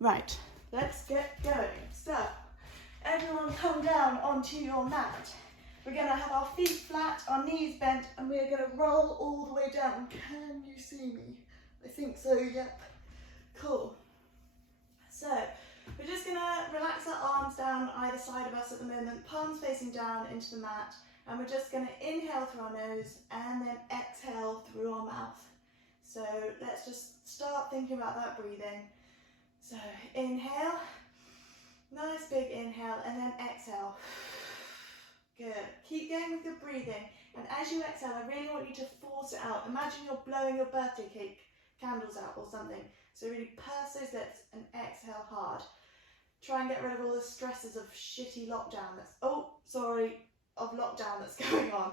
Right, let's get going. So, everyone come down onto your mat. We're going to have our feet flat, our knees bent, and we're going to roll all the way down. Can you see me? I think so, yep. Cool. So, we're just going to relax our arms down either side of us at the moment, palms facing down into the mat, and we're just going to inhale through our nose and then exhale through our mouth. So, let's just start thinking about that breathing. So, inhale, nice big inhale, and then exhale. Good. Keep going with your breathing, and as you exhale, I really want you to force it out. Imagine you're blowing your birthday cake candles out or something. So really purse those lips and exhale hard. Try and get rid of all the stresses of shitty lockdown of lockdown that's going on.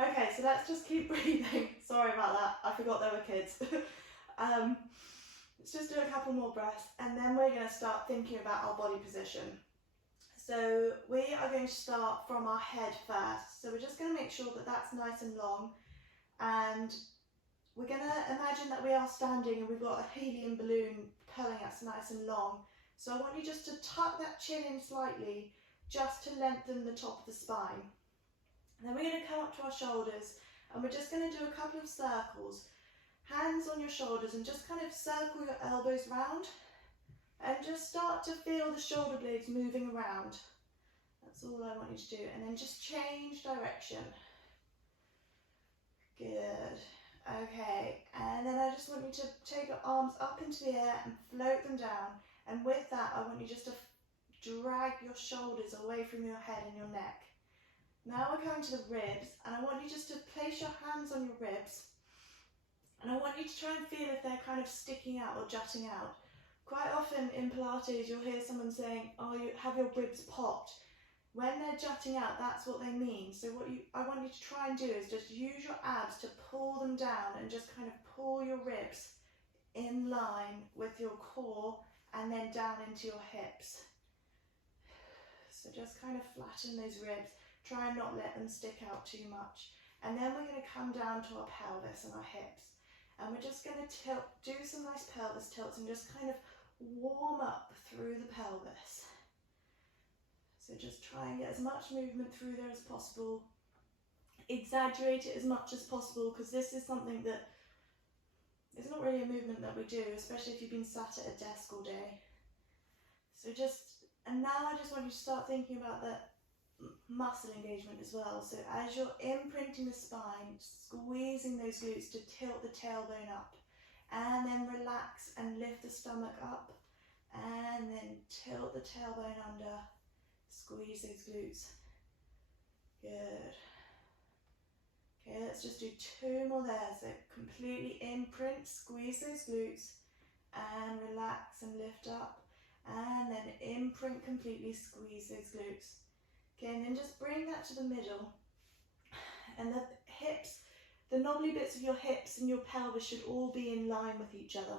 Okay, so let's just keep breathing. Sorry about that, I forgot there were kids. Let's just do a couple more breaths, and then we're going to start thinking about our body position. So we are going to start from our head first. So we're just going to make sure that that's nice and long, and we're going to imagine that we are standing and we've got a helium balloon propelling us nice and long. So I want you just to tuck that chin in slightly, just to lengthen the top of the spine. And then we're going to come up to our shoulders, and we're just going to do a couple of circles. Hands on your shoulders, and just kind of circle your elbows round, and just start to feel the shoulder blades moving around. That's all I want you to do, and then just change direction. Good. Okay, and then I just want you to take your arms up into the air and float them down, and with that I want you just to drag your shoulders away from your head and your neck. Now we're coming to the ribs, and I want you just to place your hands on your ribs, and I want you to try and feel if they're kind of sticking out or jutting out. Quite often in Pilates you'll hear someone saying, oh, you have your ribs popped. When they're jutting out, that's what they mean. So what I want you to try and do is just use your abs to pull them down, and just kind of pull your ribs in line with your core and then down into your hips. So just kind of flatten those ribs. Try and not let them stick out too much. And then we're going to come down to our pelvis and our hips. And we're just going to do some nice pelvis tilts and just kind of warm up through the pelvis. So just try and get as much movement through there as possible. Exaggerate it as much as possible, because this is something that is not really a movement that we do, especially if you've been sat at a desk all day. So and now I just want you to start thinking about the muscle engagement as well. So as you're imprinting the spine, squeezing those glutes to tilt the tailbone up, and then relax and lift the stomach up, and then tilt the tailbone under, squeeze those glutes. Good. Okay, let's just do 2 more there. So completely imprint, squeeze those glutes, and relax and lift up, and then imprint completely, squeeze those glutes. Okay, and then just bring that to the middle, and the hips, the knobbly bits of your hips and your pelvis should all be in line with each other,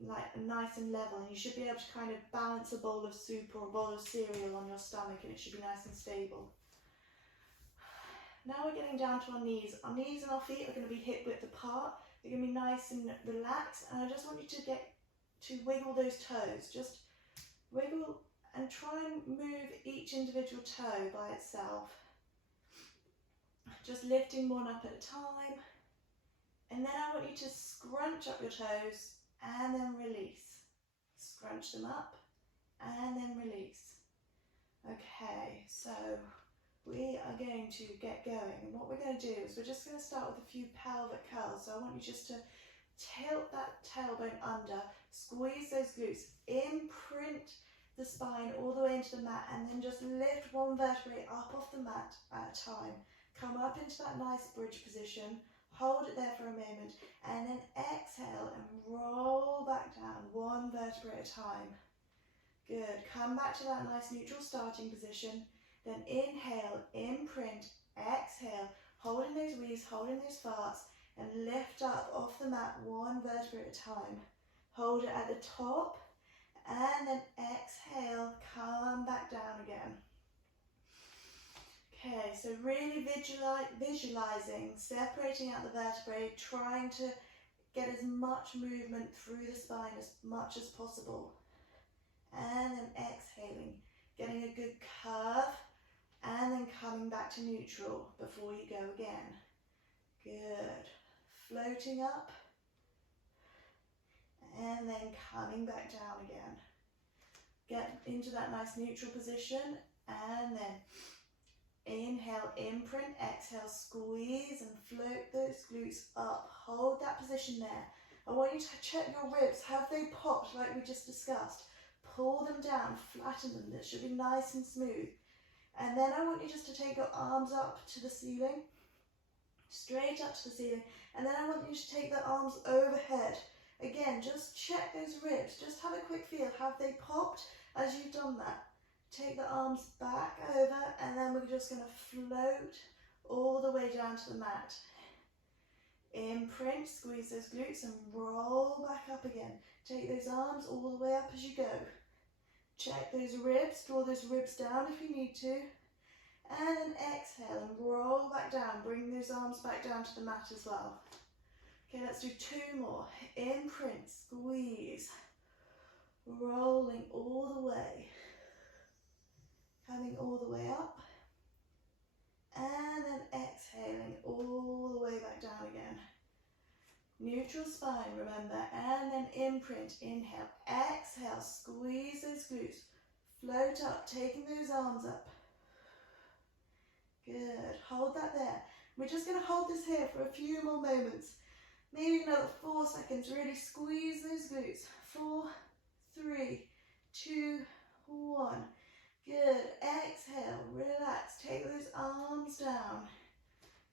like nice and level, and you should be able to kind of balance a bowl of soup or a bowl of cereal on your stomach, and it should be nice and stable. Now we're getting down to our knees. Our knees and our feet are going to be hip width apart. They're going to be nice and relaxed, and I just want you to wiggle those toes. Just wiggle and try and move each individual toe by itself. Just lifting one up at a time. And then I want you to scrunch up your toes and then release. Scrunch them up and then release. Okay, so we are going to get going. And what we're going to do is we're just going to start with a few pelvic curls. So I want you just to tilt that tailbone under, squeeze those glutes, imprint the spine all the way into the mat, and then just lift one vertebrae up off the mat at a time. Come up into that nice bridge position, hold it there for a moment, and then exhale and roll back down one vertebrae at a time. Good. Come back to that nice neutral starting position, then inhale, imprint, exhale, holding those wheeze, holding those farts, and lift up off the mat one vertebrae at a time. Hold it at the top, and then exhale, come back down again. Okay, so really visualizing, separating out the vertebrae, trying to Get as much movement through the spine as much as possible. And then exhaling, getting a good curve, and then coming back to neutral before you go again. Good. Floating up, and then coming back down again. Get into that nice neutral position, and then inhale, imprint, exhale, squeeze and float those glutes up. Hold that position there. I want you to check your ribs. Have they popped like we just discussed? Pull them down, flatten them. That should be nice and smooth. And then I want you just to take your arms up to the ceiling, straight up to the ceiling. And then I want you to take the arms overhead. Again, just check those ribs. Just have a quick feel. Have they popped as you've done that? Take the arms back over, and then we're just going to float all the way down to the mat. Imprint, squeeze those glutes and roll back up again. Take those arms all the way up as you go. Check those ribs, draw those ribs down if you need to. And then exhale and roll back down. Bring those arms back down to the mat as well. Okay, let's do 2 more. Imprint, squeeze, rolling all the way. Coming all the way up, and then exhaling all the way back down again. Neutral spine, remember, and then imprint, inhale, exhale, squeeze those glutes, float up, taking those arms up. Good, hold that there. We're just going to hold this here for a few more moments, maybe another 4 seconds. Really squeeze those glutes. 4, 3, 2, 1. Good, exhale, relax, take those arms down.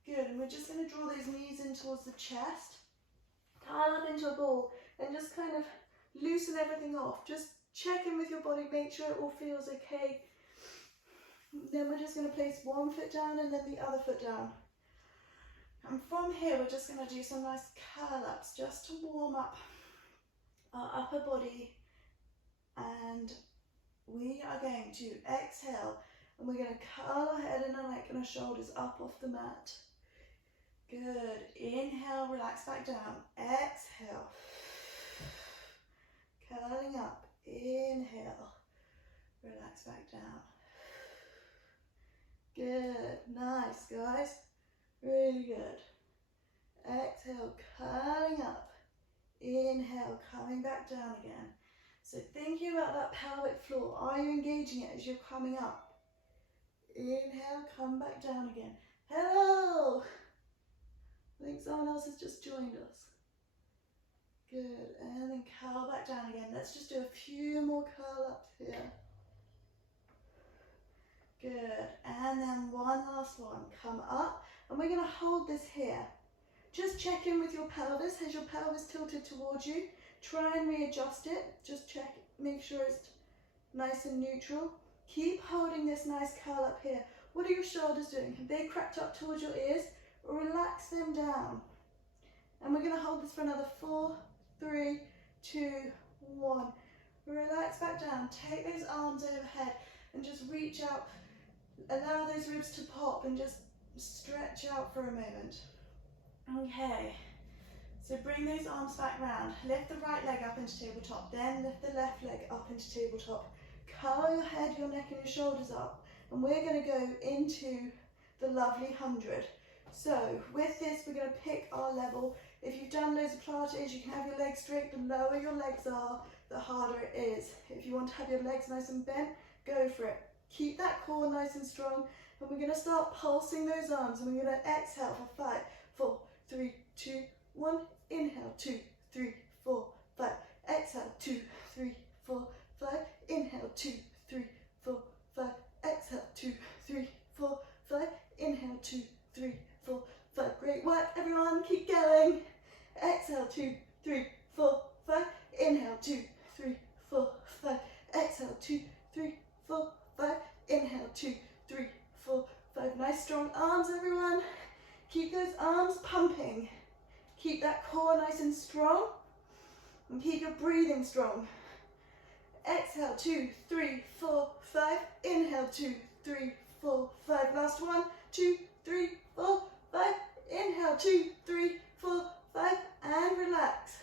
Good, and we're just going to draw those knees in towards the chest, pile up into a ball, and just kind of loosen everything off. Just check in with your body, make sure it all feels okay. Then we're just going to place one foot down and then the other foot down. And from here, we're just going to do some nice curl-ups, just to warm up our upper body, and we are going to exhale, and we're going to curl our head and our neck and our shoulders up off the mat. Good. Inhale, relax back down. Exhale. Curling up. Inhale. Relax back down. Good. Nice, guys. Really good. Exhale, curling up. Inhale, coming back down again. So thinking about that pelvic floor, are you engaging it as you're coming up? Inhale, come back down again. Hello! I think someone else has just joined us. Good, and then curl back down again. Let's just do a few more curl ups here. Good, and then one last one. Come up, and we're going to hold this here. Just check in with your pelvis. Has your pelvis tilted towards you? Try and readjust it. Just check, make sure it's nice and neutral. Keep holding this nice curl up here. What are your shoulders doing? Have they cracked up towards your ears? Relax them down. And we're going to hold this for another 4, 3, 2, 1. Relax back down. Take those arms overhead and just reach out. Allow those ribs to pop and just stretch out for a moment. Okay. So bring those arms back round. Lift the right leg up into tabletop, then lift the left leg up into tabletop. Curl your head, your neck and your shoulders up. And we're going to go into the lovely 100. So with this, we're going to pick our level. If you've done loads of Pilates, you can have your legs straight. The lower your legs are, the harder it is. If you want to have your legs nice and bent, go for it. Keep that core nice and strong. And we're going to start pulsing those arms. And we're going to exhale for 5, 4, 3, 2, 1. Inhale, 2, 3, 4, 5. Exhale, 2, 3, 4, 5. Inhale, 2, 3, 4, 5. Exhale, 2, 3, 4, 5. Inhale, 2, 3, 4, 5. Great work, everyone. Keep going. Exhale, 2, 3, 4, 5. Inhale, 2, 3, 4, 5. Exhale, 2, 3, 4, 5. Inhale, 2, 3, 4, 5. Nice strong arms, everyone. Keep those arms pumping. Keep that core nice and strong. And keep your breathing strong. Exhale, 2, 3, 4, 5. Inhale, 2, 3, 4, 5. Last one. 2, 3, 4, 5. Inhale, 2, 3, 4, 5, and relax.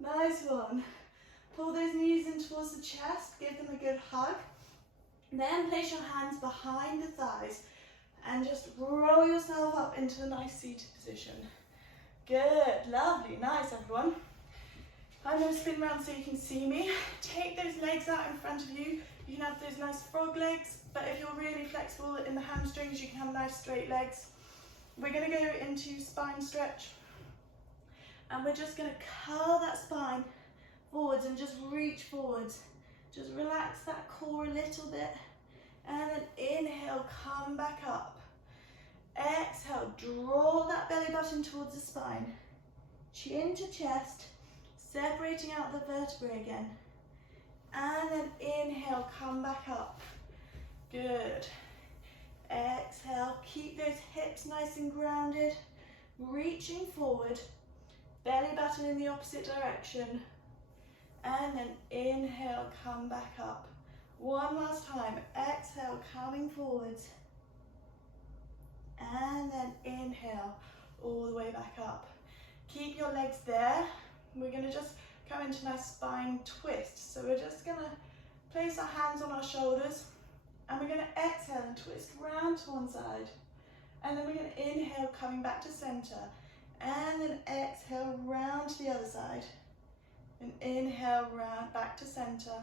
Nice one. Pull those knees in towards the chest, give them a good hug. Then place your hands behind the thighs and just roll yourself up into a nice seated position. Good, lovely, nice everyone. I'm going to spin around so you can see me. Take those legs out in front of you. You can have those nice frog legs, but if you're really flexible in the hamstrings, you can have nice straight legs. We're going to go into spine stretch, and we're just going to curl that spine forwards and just reach forwards. Just relax that core a little bit, and then inhale, come back up. Exhale, draw that belly button towards the spine. Chin to chest, separating out the vertebrae again. And then inhale, come back up. Good. Exhale, keep those hips nice and grounded. Reaching forward, belly button in the opposite direction. And then inhale, come back up. One last time. Exhale, coming forwards. And then inhale, all the way back up. Keep your legs there. We're going to just come into nice spine twist. So we're just going to place our hands on our shoulders, and we're going to exhale and twist round to one side. And then we're going to inhale, coming back to center. And then exhale, round to the other side. And inhale, round, back to center.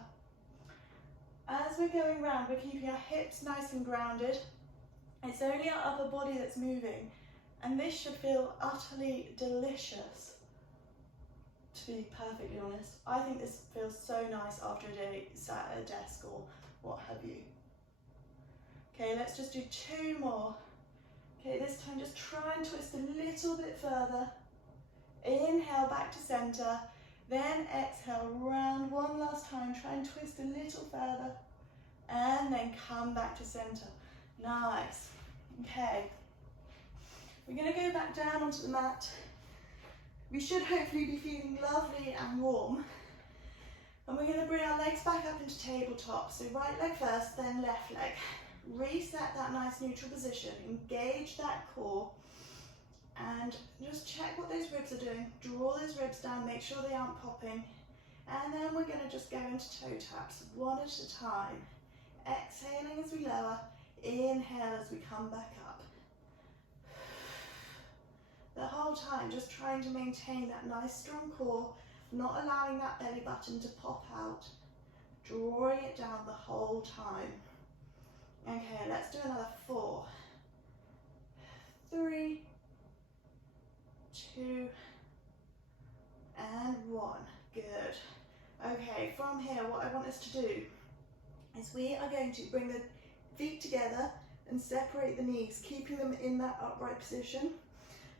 As we're going round, we're keeping our hips nice and grounded. It's only our upper body that's moving, and this should feel utterly delicious, to be perfectly honest. I think this feels so nice after a day sat at a desk or what have you. Okay, let's just do 2 more. Okay, this time just try and twist a little bit further. Inhale, back to center. Then exhale, round one last time. Try and twist a little further. And then come back to center. Nice. Okay. We're going to go back down onto the mat. We should hopefully be feeling lovely and warm. And we're going to bring our legs back up into tabletop. So right leg first, then left leg. Reset that nice neutral position. Engage that core. And just check what those ribs are doing. Draw those ribs down, make sure they aren't popping. And then we're going to just go into toe taps, one at a time. Exhaling as we lower, inhale as we come back up. The whole time just trying to maintain that nice strong core, not allowing that belly button to pop out. Drawing it down the whole time. Okay, let's do another 4, 3, 2, and 1. Good. Okay, from here what I want us to do is we are going to bring the feet together and separate the knees, keeping them in that upright position.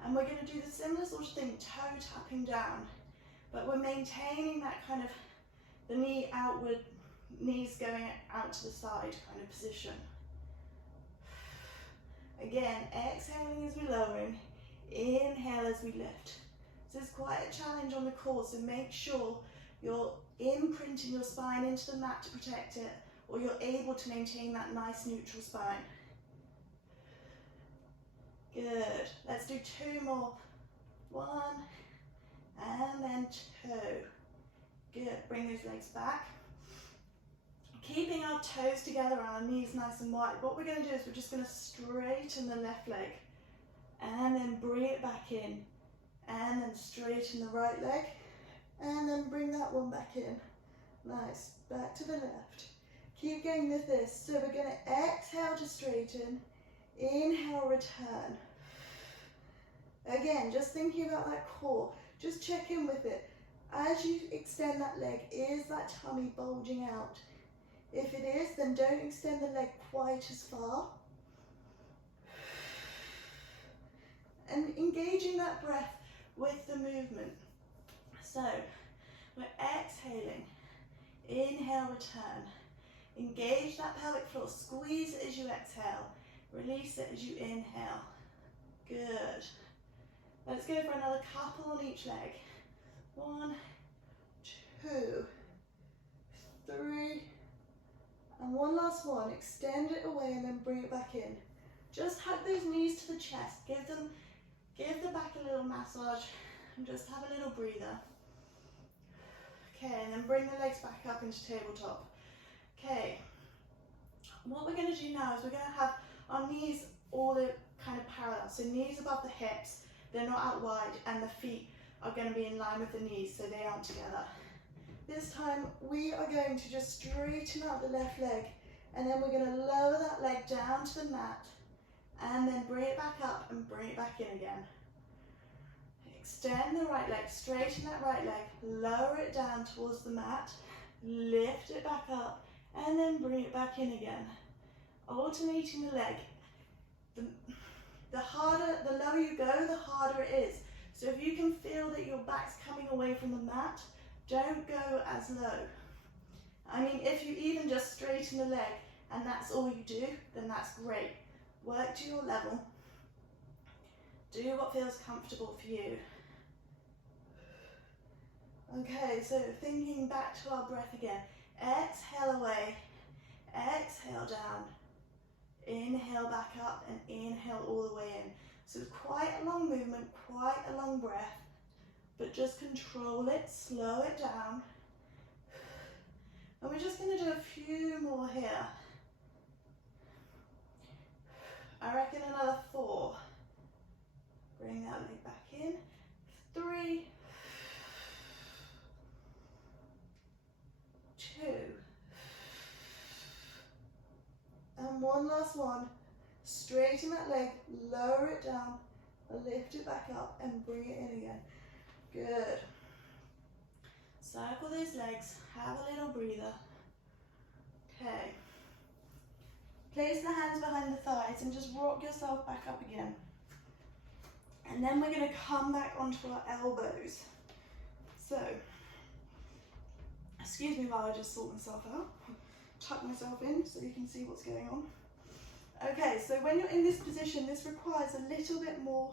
And we're going to do the similar sort of thing, toe tapping down, but we're maintaining that kind of the knee outward, knees going out to the side kind of position. Again, exhaling as we're lowering, inhale as we lift. So it's quite a challenge on the core, so make sure you're imprinting your spine into the mat to protect it, or you're able to maintain that nice neutral spine. Good. Let's do 2 more. 1, and then 2. Good. Bring those legs back. Keeping our toes together and our knees nice and wide. What we're going to do is we're just going to straighten the left leg and then bring it back in, and then straighten the right leg and then bring that one back in. Nice. Back to the left. Keep going with this. So we're going to exhale to straighten, inhale, return. Again, just thinking about that core. Just check in with it. As you extend that leg, is that tummy bulging out? If it is, then don't extend the leg quite as far. And engaging that breath with the movement. So, we're exhaling. Inhale, return. Engage that pelvic floor. Squeeze it as you exhale. Release it as you inhale. Good. Let's go for another couple on each leg. 1, 2, 3, and one last one. Extend it away and then bring it back in. Just hug those knees to the chest. Give the back a little massage and just have a little breather. Okay, and then bring the legs back up into tabletop. Okay, what we're going to do now is we're going to have our knees all kind of parallel. So knees above the hips, they're not out wide, and the feet are going to be in line with the knees, so they aren't together. This time we are going to just straighten out the left leg, and then we're going to lower that leg down to the mat, and then bring it back up and bring it back in again. Extend the right leg, straighten that right leg, lower it down towards the mat, lift it back up, and then bring it back in again. Alternating the leg. The lower you go, the harder it is. So if you can feel that your back's coming away from the mat, don't go as low. I mean, if you even just straighten the leg and that's all you do, then that's great. Work to your level. Do what feels comfortable for you. Okay, so thinking back to our breath again. Exhale away, exhale down. Inhale back up and inhale all the way in. So it's quite a long movement, quite a long breath, but just control it, slow it down. And we're just going to do a few more here. I reckon another 4. Bring that leg back in. 3, 2, and one last one. Straighten that leg, lower it down, lift it back up and bring it in again. Good. Circle those legs, have a little breather. Okay. Place the hands behind the thighs and just rock yourself back up again. And then we're going to come back onto our elbows. So, excuse me while I just sort myself out. Tuck myself in so you can see what's going on. Okay, so when you're in this position, this requires a little bit more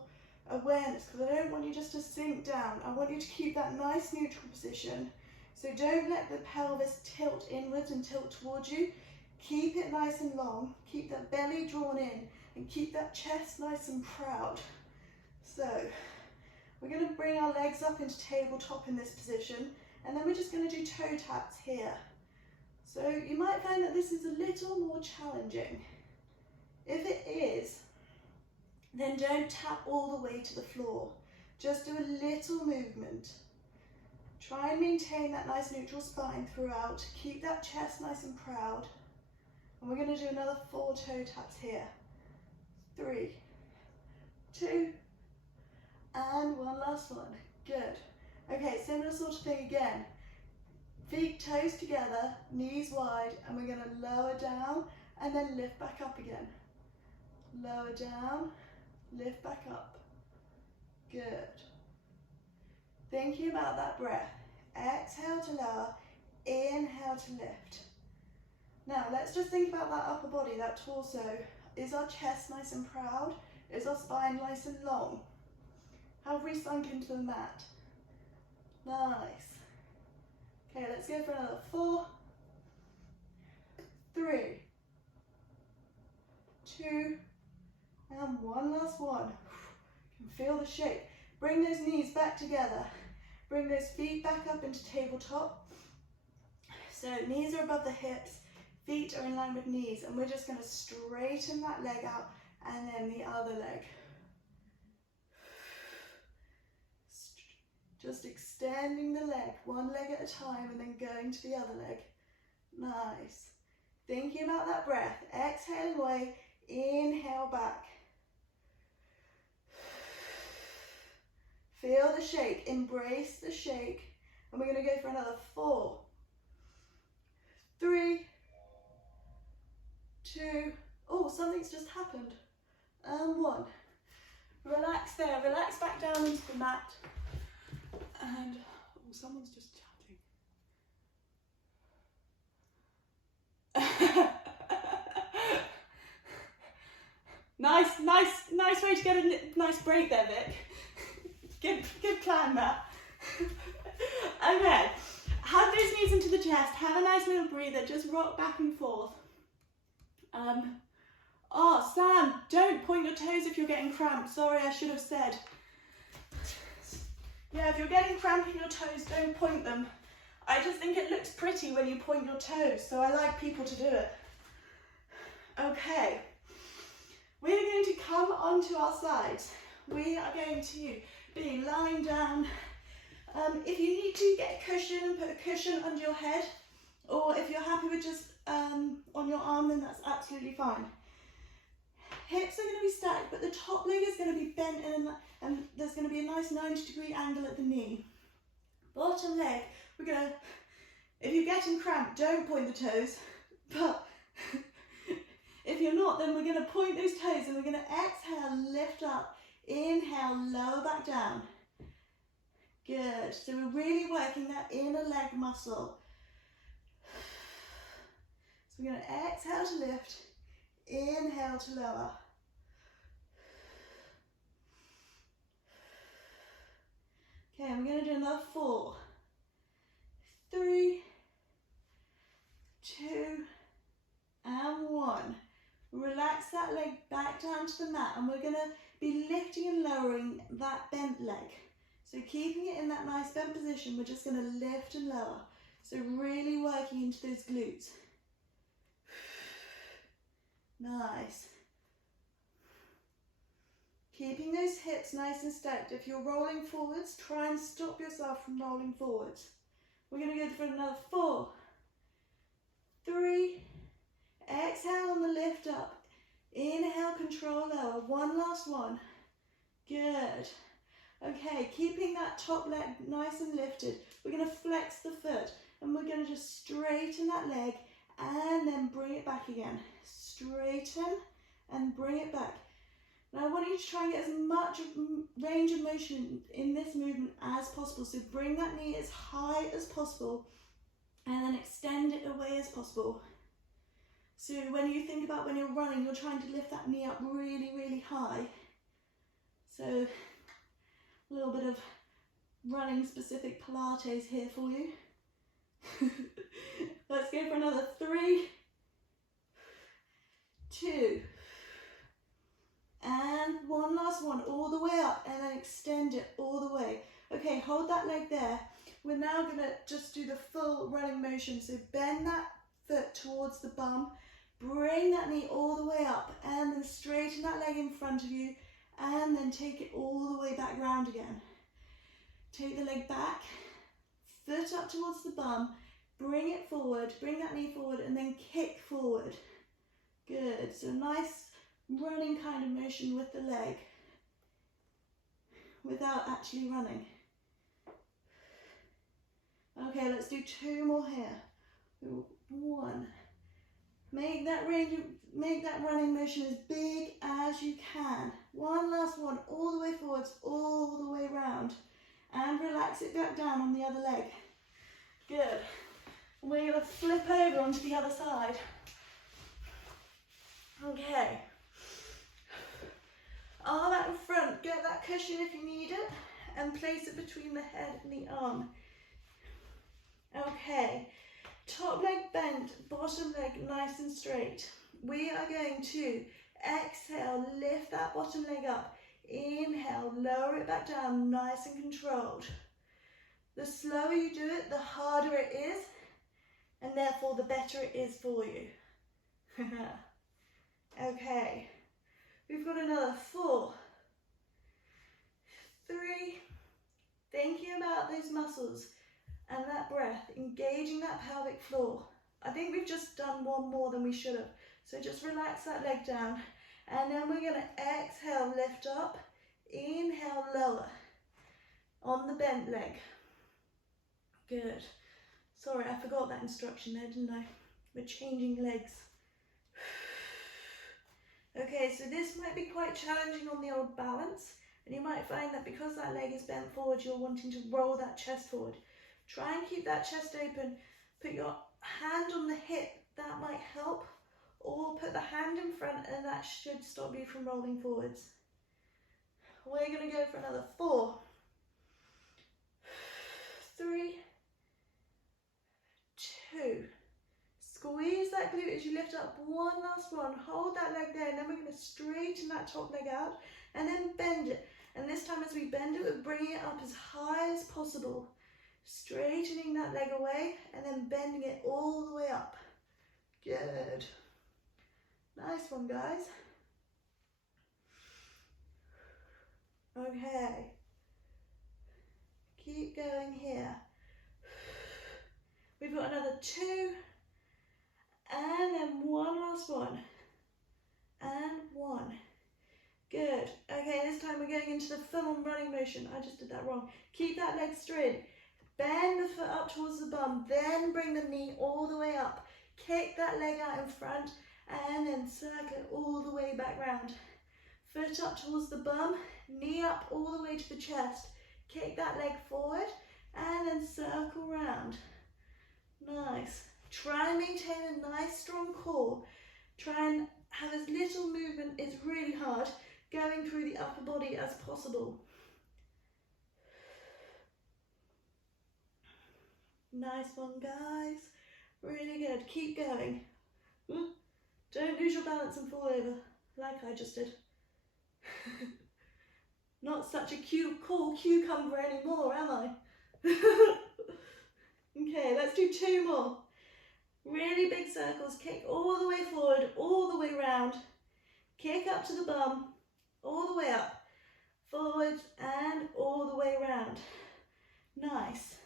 awareness because I don't want you just to sink down. I want you to keep that nice neutral position. So don't let the pelvis tilt inwards and tilt towards you. Keep it nice and long. Keep that belly drawn in and keep that chest nice and proud. So we're going to bring our legs up into tabletop in this position, and then we're just going to do toe taps here. So you might find that this is a little more challenging. If it is, then don't tap all the way to the floor. Just do a little movement. Try and maintain that nice neutral spine throughout. Keep that chest nice and proud. And we're going to do another 4 toe taps here. 3, 2, and one last one. Good. Okay, similar sort of thing again. Feet, toes together, knees wide, and we're going to lower down and then lift back up again. Lower down, lift back up. Good. Thinking about that breath. Exhale to lower, inhale to lift. Now let's just think about that upper body, that torso. Is our chest nice and proud? Is our spine nice and long? How have we sunk into the mat? Nice. Okay, let's go for another 4, 3, 2, and one last one. You can feel the shape. Bring those knees back together. Bring those feet back up into tabletop. So knees are above the hips, feet are in line with knees, and we're just going to straighten that leg out and then the other leg. Just extending the leg, one leg at a time, and then going to the other leg. Nice. Thinking about that breath. Exhale away, inhale back. Feel the shake, embrace the shake. And we're going to go for another 4, 3, 2, oh, something's just happened. And 1. Relax there, relax back down into the mat. And oh, someone's just chatting. Nice way to get a nice break there, Vic. Good plan, Matt. Okay, have those knees into the chest. Have a nice little breather. Just rock back and forth. Oh, Sam, don't point your toes if you're getting cramped. Sorry, I should have said. Yeah, if you're getting cramp in your toes, don't point them. I just think it looks pretty when you point your toes, so I like people to do it. Okay, we're going to come onto our sides. We are going to be lying down. If you need to, get a cushion, put a cushion under your head, or if you're happy with just on your arm, then that's absolutely fine. Hips are going to be stacked, but the top leg is going to be bent in, and there's going to be a nice 90-degree angle at the knee. Bottom leg, we're going to, if you're getting cramp, don't point the toes, but if you're not, then we're going to point those toes and we're going to exhale, lift up, inhale, lower back down. Good, so we're really working that inner leg muscle. So we're going to exhale to lift, inhale to lower. Okay, and we're going to do another 4, 3, 2, and 1. Relax that leg back down to the mat, and we're going to be lifting and lowering that bent leg. So keeping it in that nice bent position, we're just going to lift and lower. So really working into those glutes. Nice. Keeping those hips nice and stacked. If you're rolling forwards, try and stop yourself from rolling forwards. We're going to go for another 4, 3, exhale on the lift up. Inhale, control lower. One last one. Good. Okay, keeping that top leg nice and lifted. We're going to flex the foot and we're going to just straighten that leg and then bring it back again. Straighten and bring it back. Now I want you to try and get as much range of motion in this movement as possible. So bring that knee as high as possible and then extend it away as possible. So when you think about when you're running, you're trying to lift that knee up really, really high. So a little bit of running specific Pilates here for you. Let's go for another 3, 2, and one last one, all the way up, and then extend it all the way. Okay, hold that leg there. We're now going to just do the full running motion. So bend that foot towards the bum, bring that knee all the way up, and then straighten that leg in front of you, and then take it all the way back round again. Take the leg back, foot up towards the bum, bring it forward, bring that knee forward, and then kick forward. Good, so nice running kind of motion with the leg without actually running. Okay, let's do 2 more here. 1. Make that running motion as big as you can. One last one, all the way forwards, all the way round. And relax it back down on the other leg. Good. And we're going to flip over onto the other side. Okay. Arm out in front, get that cushion if you need it, and place it between the head and the arm. Okay. Top leg bent, bottom leg nice and straight. We are going to exhale, lift that bottom leg up. Inhale, lower it back down, nice and controlled. The slower you do it, the harder it is, and therefore the better it is for you. Okay, we've got another 4, 3, thinking about those muscles and that breath, engaging that pelvic floor. I think we've just done one more than we should have. So just relax that leg down. And then we're going to exhale, lift up, inhale, lower on the bent leg. Good. Sorry, I forgot that instruction there, didn't I? We're changing legs. Okay, so this might be quite challenging on the old balance, and you might find that because that leg is bent forward, you're wanting to roll that chest forward. Try and keep that chest open. Put your hand on the hip, that might help. Or put the hand in front and that should stop you from rolling forwards. We're going to go for another 4, 3, 2. Squeeze that glute as you lift up. One last one. Hold that leg there, and then we're going to straighten that top leg out and then bend it. And this time as we bend it, we're bringing it up as high as possible, straightening that leg away and then bending it all the way up. Good. Nice one, guys. Okay. Keep going here. We've got another 2, and then one last one, and 1. Good. Okay, this time we're going into the full-on running motion. I just did that wrong. Keep that leg straight. Bend the foot up towards the bum, then bring the knee all the way up. Kick that leg out in front, and then circle it all the way back round. Foot up towards the bum, knee up all the way to the chest. Kick that leg forward, and then circle round. Nice. Try and maintain a nice strong core. Try and have as little movement, it's really hard, going through the upper body as possible. Nice one, guys. Really good. Keep going. Don't lose your balance and fall over like I just did. Not such a cool cucumber anymore, am I? Okay, let's do 2 more. Really big circles. Kick all the way forward, all the way round. Kick up to the bum, all the way up. Forward and all the way round. Nice.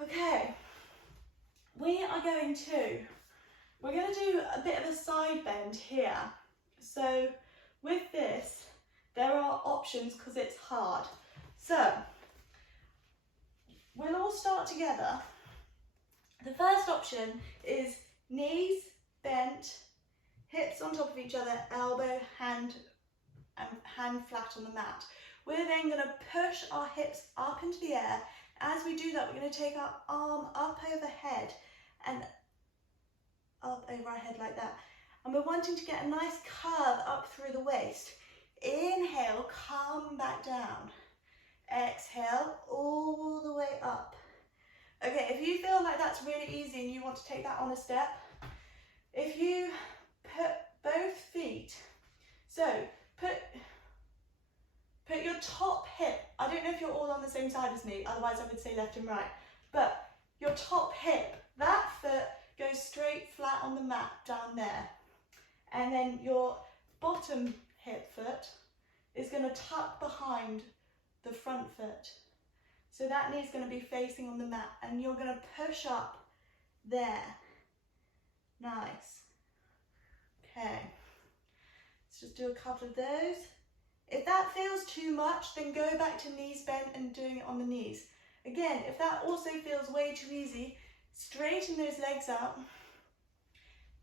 Okay, we're going to do a bit of a side bend here. So with this, there are options because it's hard. So we'll all start together. The first option is knees bent, hips on top of each other, elbow, hand, and hand flat on the mat. We're then going to push our hips up into the air. As we do that, we're going to take our arm up overhead and up over our head like that. And we're wanting to get a nice curve up through the waist. Inhale, come back down. Exhale, all the way up. Okay, if you feel like that's really easy and you want to take that on a step, if you put both feet, so put your top hip, I don't know if you're all on the same side as me, otherwise I would say left and right, but your top hip, that foot goes straight flat on the mat down there. And then your bottom hip foot is going to tuck behind the front foot. So that knee's going to be facing on the mat and you're going to push up there. Nice. Okay. Let's just do a couple of those. If that feels too much, then go back to knees bent and doing it on the knees. Again, if that also feels way too easy, straighten those legs out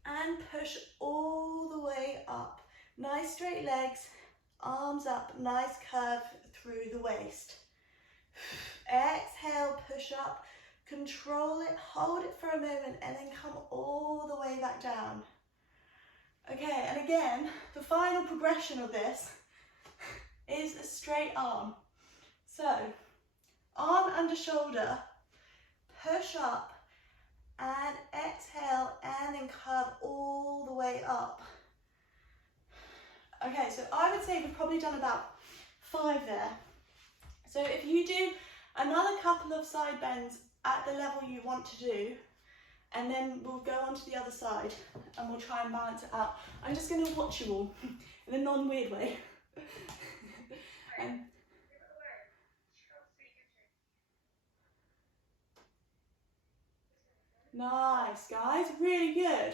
and push all the way up. Nice straight legs, arms up, nice curve through the waist. Exhale, push up, control it, hold it for a moment, and then come all the way back down. Okay, and again, the final progression of this is a straight arm. So, arm under shoulder, push up, and exhale, and then curve all the way up. Okay, so I would say we've probably done about 5 there. So if you do another couple of side bends at the level you want to do, and then we'll go on to the other side and we'll try and balance it out. I'm just going to watch you all in a non-weird way. Nice, guys, really good.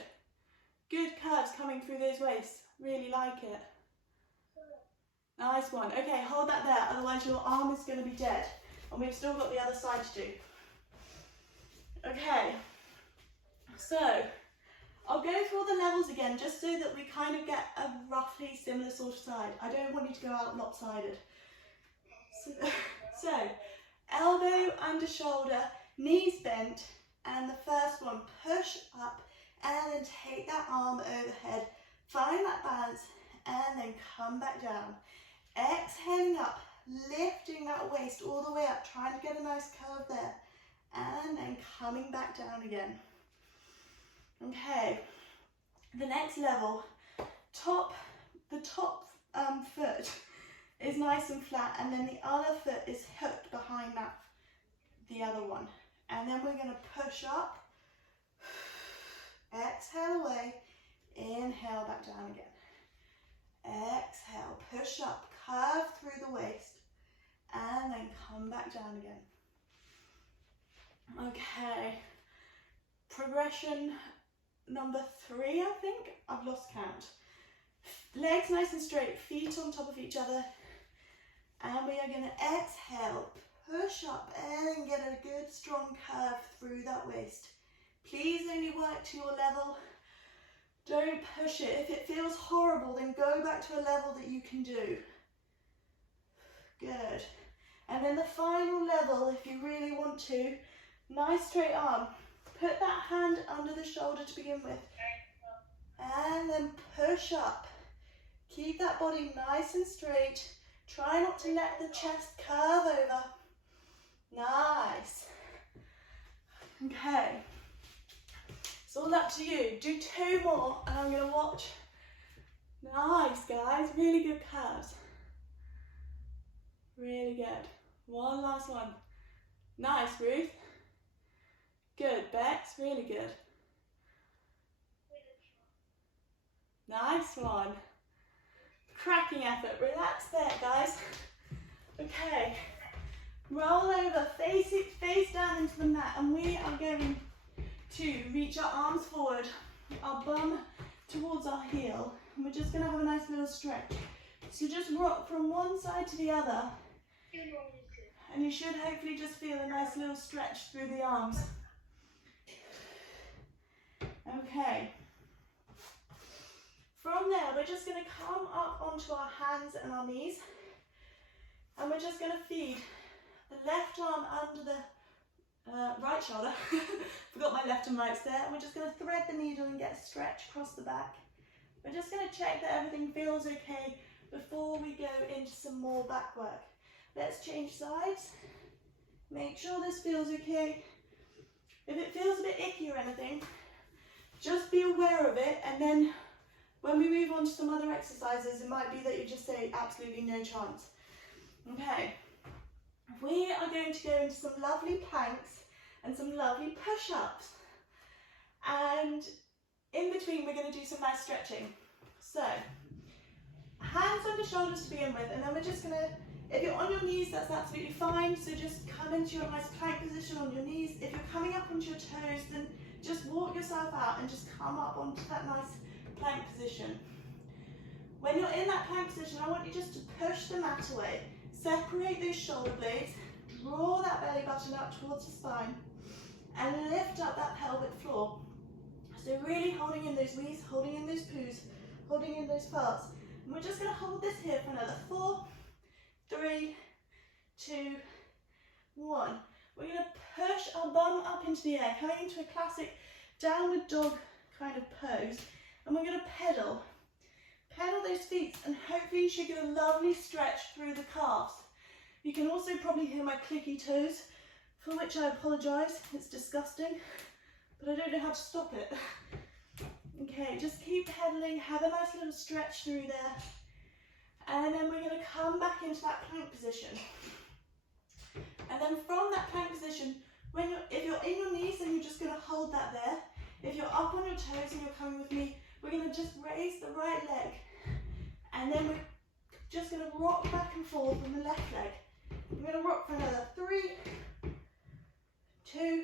Good curves coming through those waists, really like it. Nice one. Okay, hold that there, otherwise your arm is going to be dead. And we've still got the other side to do. Okay, so I'll go through all the levels again just so that we kind of get a roughly similar sort of side. I don't want you to go out lopsided. So elbow under shoulder, knees bent, and the first one, push up and then take that arm overhead, find that balance, and then come back down. Exhaling up, lifting that waist all the way up, trying to get a nice curve there, and then coming back down again. Okay, the next level, the top foot is nice and flat, and then the other foot is hooked behind that, the other one. And then we're going to push up, exhale away, inhale back down again. Exhale, push up, curve through the waist, and then come back down again. Okay, progression number 3, I think. I've lost count. Legs nice and straight, feet on top of each other. And we are going to exhale, push up, and get a good strong curve through that waist. Please only work to your level. Don't push it. If it feels horrible, then go back to a level that you can do. Good. And then the final level, if you really want to, nice straight arm. Put that hand under the shoulder to begin with. And then push up. Keep that body nice and straight. Try not to let the chest curve over. Nice. Okay. It's all up to you. Do 2 more and I'm going to watch. Nice, guys. Really good curves. Really good. One last one. Nice, Ruth. Good, Bex. Really good. Nice one. Cracking effort. Relax there, guys. Okay. Roll over, face down into the mat, and we are going to reach our arms forward, our bum towards our heel, and we're just going to have a nice little stretch. So just rock from one side to the other, and you should hopefully just feel a nice little stretch through the arms. Okay. From there, we're just going to come up onto our hands and our knees, and we're just going to feed the left arm under the right shoulder. Forgot my left and rights there. And we're just going to thread the needle and get a stretch across the back. We're just going to check that everything feels okay before we go into some more back work. Let's change sides. Make sure this feels okay. If it feels a bit icky or anything, just be aware of it, and then when we move on to some other exercises, it might be that you just say absolutely no chance. Okay, we are going to go into some lovely planks and some lovely push-ups. And in between, we're going to do some nice stretching. So, hands under shoulders to begin with, and then we're just going to, if you're on your knees, that's absolutely fine. So just come into your nice plank position on your knees. If you're coming up onto your toes, then just walk yourself out and just come up onto that nice plank position. When you're in that plank position, I want you just to push the mat away, separate those shoulder blades, draw that belly button up towards the spine, and lift up that pelvic floor. So really holding in those knees, holding in those poos, holding in those farts. And we're just going to hold this here for another 4, 3, 2, 1. We're going to push our bum up into the air, coming into a classic downward dog kind of pose. And we're going to pedal those feet, and hopefully you should get a lovely stretch through the calves. You can also probably hear my clicky toes, for which I apologise. It's disgusting, but I don't know how to stop it. Okay, just keep pedaling, have a nice little stretch through there, and then we're going to come back into that plank position. And then from that plank position, if you're in your knees, then you're just going to hold that there. If you're up on your toes and you're coming with me, we're going to just raise the right leg, and then we're just going to rock back and forth on the left leg. We're going to rock for another 3, 2,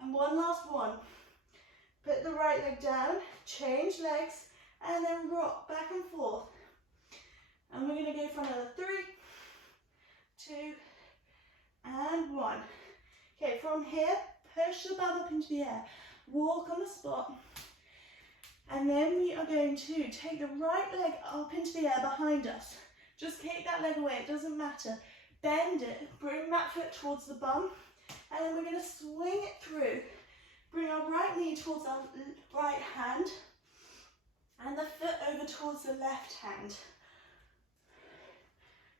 and one last one. Put the right leg down, change legs, and then rock back and forth. And we're going to go for another 3, 2, and 1. Okay, from here, push the bum up into the air, walk on the spot, and then we are going to take the right leg up into the air behind us. Just kick that leg away, it doesn't matter. Bend it, bring that foot towards the bum, and then we're going to swing it through. Bring our right knee towards our right hand, and the foot over towards the left hand.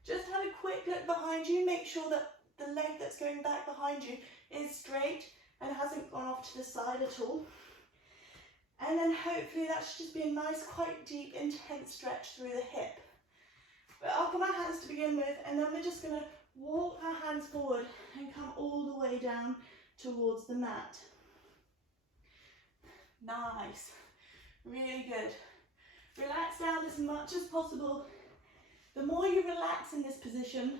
Just have a quick look behind you, make sure that the leg that's going back behind you is straight and hasn't gone off to the side at all. And then hopefully that should just be a nice, quite deep, intense stretch through the hip. We're up on our hands to begin with, and then we're just going to walk our hands forward and come all the way down towards the mat. Nice. Really good. Relax down as much as possible. The more you relax in this position,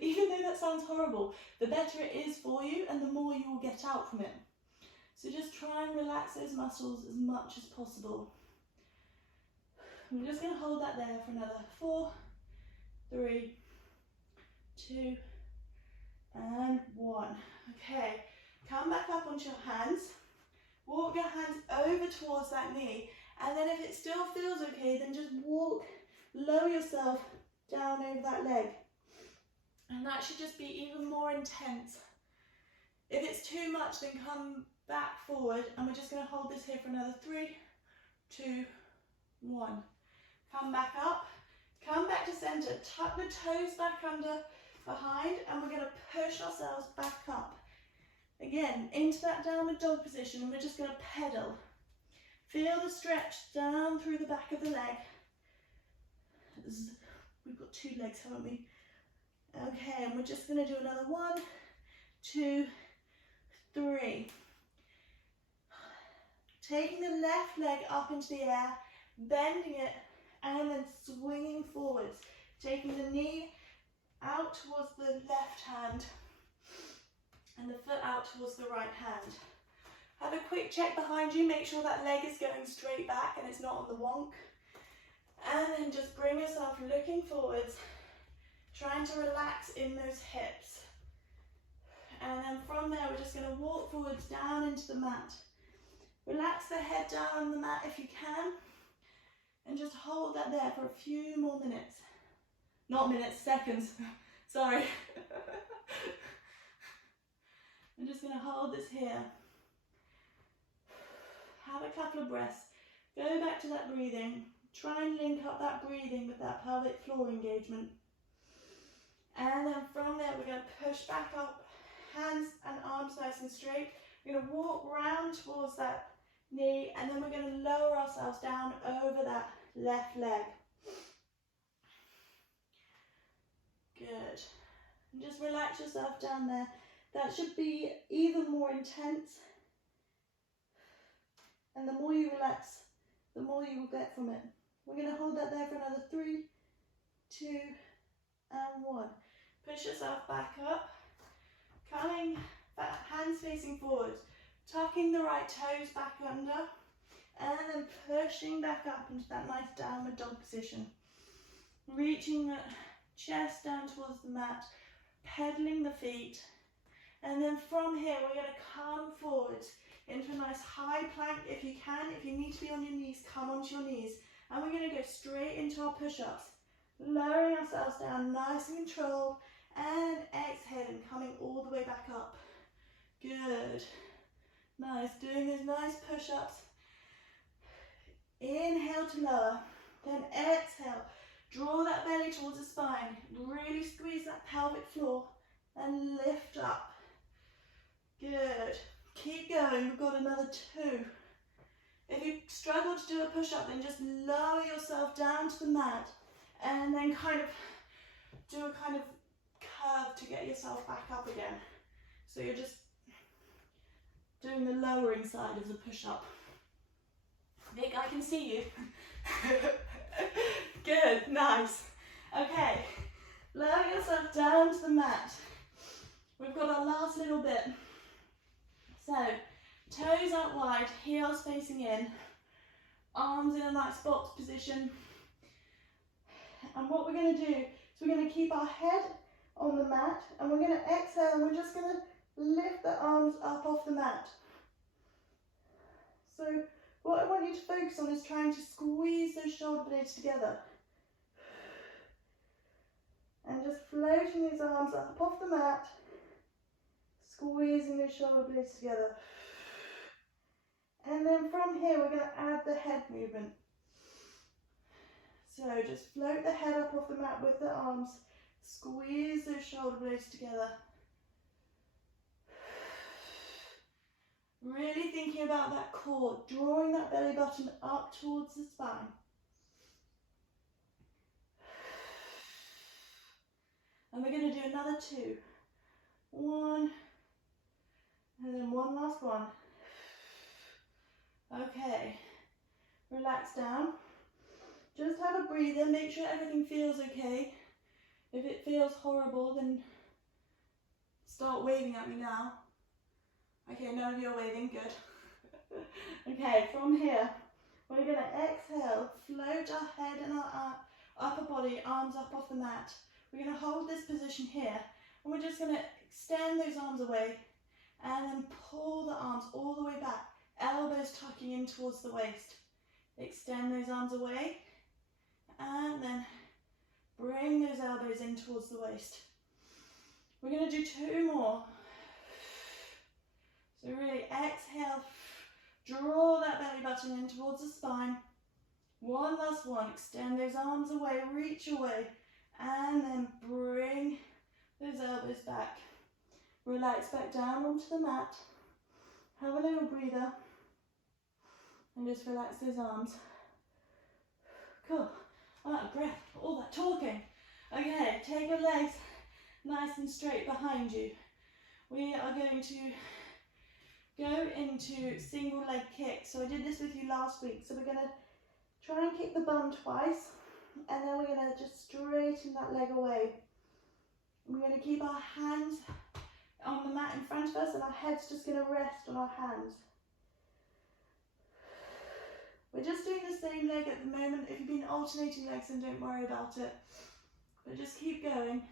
even though that sounds horrible, the better it is for you and the more you will get out from it. So just try and relax those muscles as much as possible. We're just going to hold that there for another 4, 3, 2, and 1. Okay, come back up onto your hands. Walk your hands over towards that knee, and then if it still feels okay, then just lower yourself down over that leg. And that should just be even more intense. If it's too much, then come back forward, and we're just going to hold this here for another 3, 2, 1. Come back up, come back to center, tuck the toes back under behind, and we're going to push ourselves back up. Again, into that downward dog position, and we're just going to pedal. Feel the stretch down through the back of the leg. We've got 2 legs, haven't we? Okay, and we're just going to do another 1, 2, 3. Taking the left leg up into the air, bending it, and then swinging forwards. Taking the knee out towards the left hand, and the foot out towards the right hand. Have a quick check behind you, make sure that leg is going straight back and it's not on the wonk. And then just bring yourself looking forwards, trying to relax in those hips. And then from there, we're just going to walk forwards down into the mat. Relax the head down on the mat if you can, and just hold that there for a few more minutes. Not minutes, seconds. Sorry. I'm just going to hold this here. Have a couple of breaths. Go back to that breathing. Try and link up that breathing with that pelvic floor engagement. And then from there, we're going to push back up, hands and arms nice and straight. We're going to walk round towards that knee, and then we're going to lower ourselves down over that left leg. Good. And just relax yourself down there. That should be even more intense. And the more you relax, the more you will get from it. We're going to hold that there for another 3, 2, and 1. Push yourself back up. Coming back, hands facing forwards. Tucking the right toes back under. And then pushing back up into that nice downward dog position. Reaching the chest down towards the mat. Pedaling the feet. And then from here, we're going to come forwards into a nice high plank if you can. If you need to be on your knees, come onto your knees. And we're going to go straight into our push-ups. Lowering ourselves down, nice and controlled. And exhaling, coming all the way back up. Good. Nice. Doing those nice push-ups. Inhale to lower. Then exhale. Draw that belly towards the spine. Really squeeze that pelvic floor. And lift up. Good. Keep going. We've got another 2. If you struggle to do a push-up, then just lower yourself down to the mat and then kind of do a kind of curve to get yourself back up again. So you're just doing the lowering side of the push-up. Vic, I can see you. Good, nice. Okay, lower yourself down to the mat. We've got our last little bit. So, toes out wide, heels facing in, arms in a nice box position. And what we're going to do is we're going to keep our head on the mat, and we're going to exhale, and we're just going to lift the arms up off the mat. So what I want you to focus on is trying to squeeze those shoulder blades together. And just floating these arms up off the mat, squeezing those shoulder blades together. And then from here, we're going to add the head movement. So just float the head up off the mat with the arms, squeeze those shoulder blades together. Really thinking about that core, drawing that belly button up towards the spine. And we're going to do another 2. 1, and then one last one. Okay, relax down. Just have a breather, make sure everything feels okay. If it feels horrible, then start waving at me now. Okay, none of you are waving, good. Okay, from here, we're going to exhale, float our head and our upper body, arms up off the mat. We're going to hold this position here, and we're just going to extend those arms away, and then pull the arms all the way back, elbows tucking in towards the waist. Extend those arms away, and then bring those elbows in towards the waist. We're going to do 2 more. So really exhale, draw that belly button in towards the spine. One last one, extend those arms away, reach away, and then bring those elbows back. Relax back down onto the mat. Have a little breather, and just relax those arms. Cool. I'm out of breath for all that talking. Okay, take your legs nice and straight behind you. We are going to go into single leg kick. So I did this with you last week. So we're going to try and kick the bum twice, and then we're going to just straighten that leg away. We're going to keep our hands on the mat in front of us, and our head's just going to rest on our hands. We're just doing the same leg at the moment. If you've been alternating legs, then don't worry about it. But just keep going.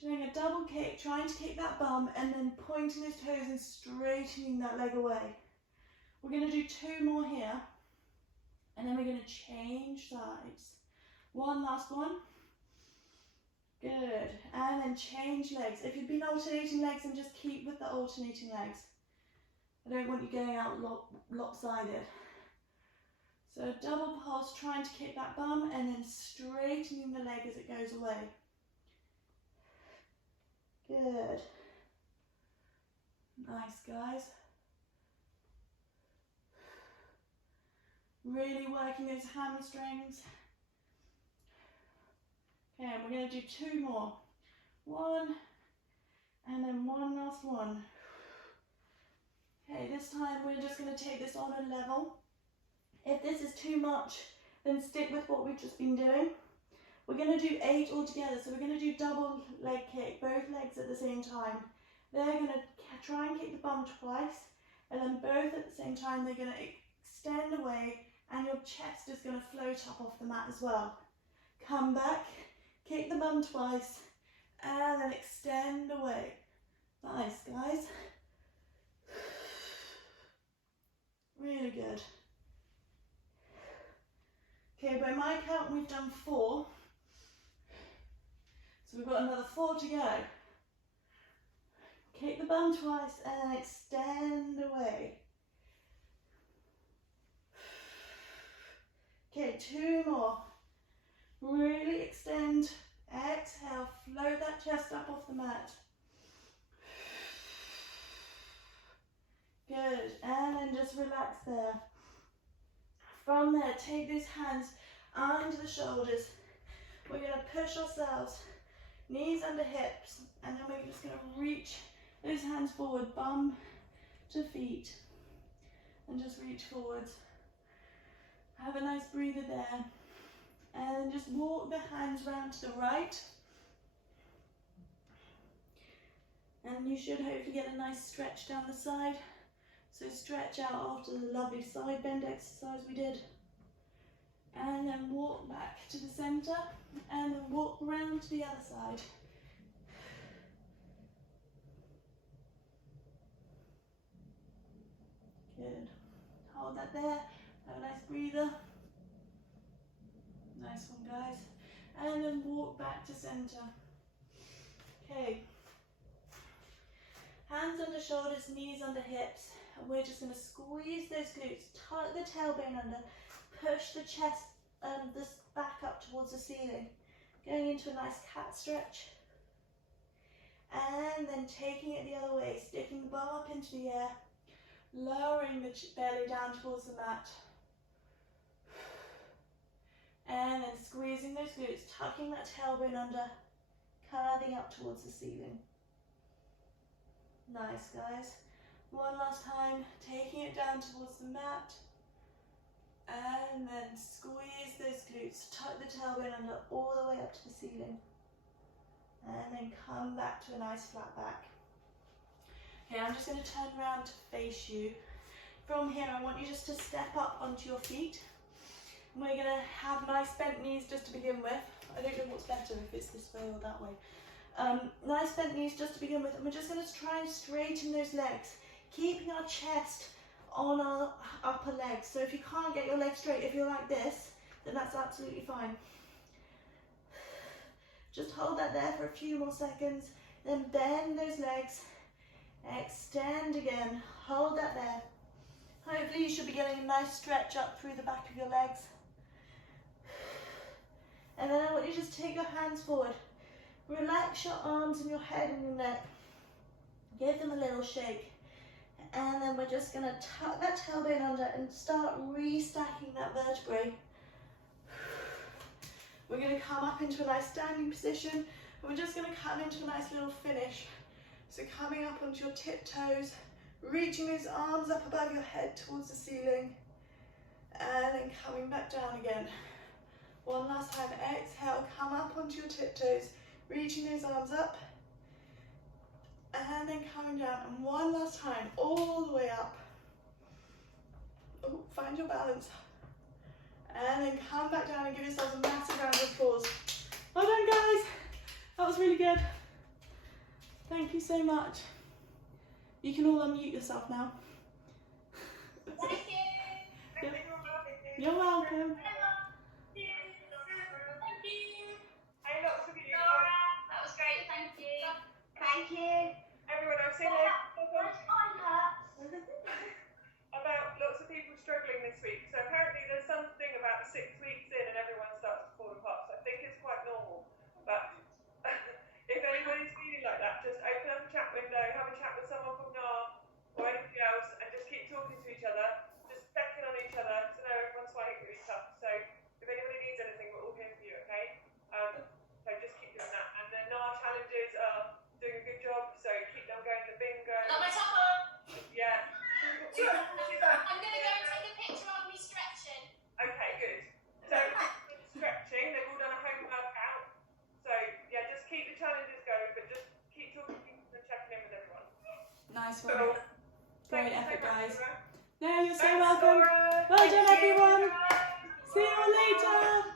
Doing a double kick, trying to kick that bum, and then pointing those toes and straightening that leg away. We're going to do 2 more here, and then we're going to change sides. One last one. Good. And then change legs. If you've been alternating legs, then just keep with the alternating legs. I don't want you going out lopsided. So double pulse, trying to kick that bum, and then straightening the leg as it goes away. Good. Nice, guys. Really working those hamstrings. Okay, and we're going to do 2 more. 1, and then one last one. Okay, this time we're just going to take this on a level. If this is too much, then stick with what we've just been doing. We're going to do 8 altogether, so we're going to do double leg kick, both legs at the same time. They're going to try and kick the bum twice, and then both at the same time they're going to extend away, and your chest is going to float up off the mat as well. Come back, kick the bum twice, and then extend away. Nice, guys. Really good. Okay, by my count we've done 4. So we've got another 4 to go. Kick the bum twice and then extend away. Okay, 2 more. Really extend, exhale, float that chest up off the mat. Good, and then just relax there. From there, take those hands under the shoulders. We're going to push ourselves, knees under hips, and then we're just going to reach those hands forward, bum to feet, and just reach forwards. Have a nice breather there, and just walk the hands round to the right, and you should hopefully get a nice stretch down the side. So stretch out after the lovely side bend exercise we did. And then walk back to the centre, and then walk round to the other side. Good. Hold that there. Have a nice breather. Nice one, guys. And then walk back to centre. Okay. Hands under shoulders, knees under hips. And we're just going to squeeze those glutes, tuck the tailbone under, push the chest this back up towards the ceiling. Going into a nice cat stretch. And then taking it the other way, sticking the bum up into the air, lowering the belly down towards the mat. And then squeezing those glutes, tucking that tailbone under, curving up towards the ceiling. Nice, guys. One last time, taking it down towards the mat, and then squeeze those glutes, tuck the tailbone under all the way up to the ceiling, and then come back to a nice flat back. Okay, I'm just going to turn around to face you. From here, I want you just to step up onto your feet. And we're going to have nice bent knees just to begin with. I don't know what's better, if it's this way or that way. Nice bent knees just to begin with, and we're just going to try and straighten those legs, keeping our chest on our upper legs. So if you can't get your legs straight, if you're like this, then that's absolutely fine. Just hold that there for a few more seconds, then bend those legs, extend again, hold that there. Hopefully you should be getting a nice stretch up through the back of your legs. And then I want you to just take your hands forward. Relax your arms and your head and your neck. Give them a little shake. And then we're just going to tuck that tailbone under and start restacking that vertebrae. We're going to come up into a nice standing position, and we're just going to come into a nice little finish. So coming up onto your tiptoes, reaching those arms up above your head towards the ceiling, and then coming back down again. One last time, exhale, come up onto your tiptoes, reaching those arms up, and then coming down, and one last time, all the way up. Oh, find your balance. And then come back down and give yourselves a massive round of applause. Well done, guys. That was really good. Thank you so much. You can all unmute yourself now. Thank you. You're welcome. Thank you. Hey, lots of you. Laura, that was great. Thank you. Thank you. Everyone, I've seen about lots of people struggling this week. So apparently there's something about 6 weeks in and everyone starts to fall apart. So I think it's quite normal. But if anybody's feeling like that, just open up a chat window, have a chat with someone from NAR or anybody else, and just keep talking to each other. Just checking on each other to know everyone's finding it really tough. So if anybody needs anything, we're all here for you, okay? So just keep doing that. And the NAR challenges are doing a good job, so keep them going. The bingo. Got my top on. Yeah. I'm going to go and take a picture of me stretching. Okay, good. So stretching, they've all done a home workout. So yeah, just keep the challenges going, but just keep talking and checking in with everyone. Nice one. So, Great thank you effort, so much, guys. Laura. No, you're so Thanks, welcome. Laura. Well done, Thank you. everyone. Bye. See you all later.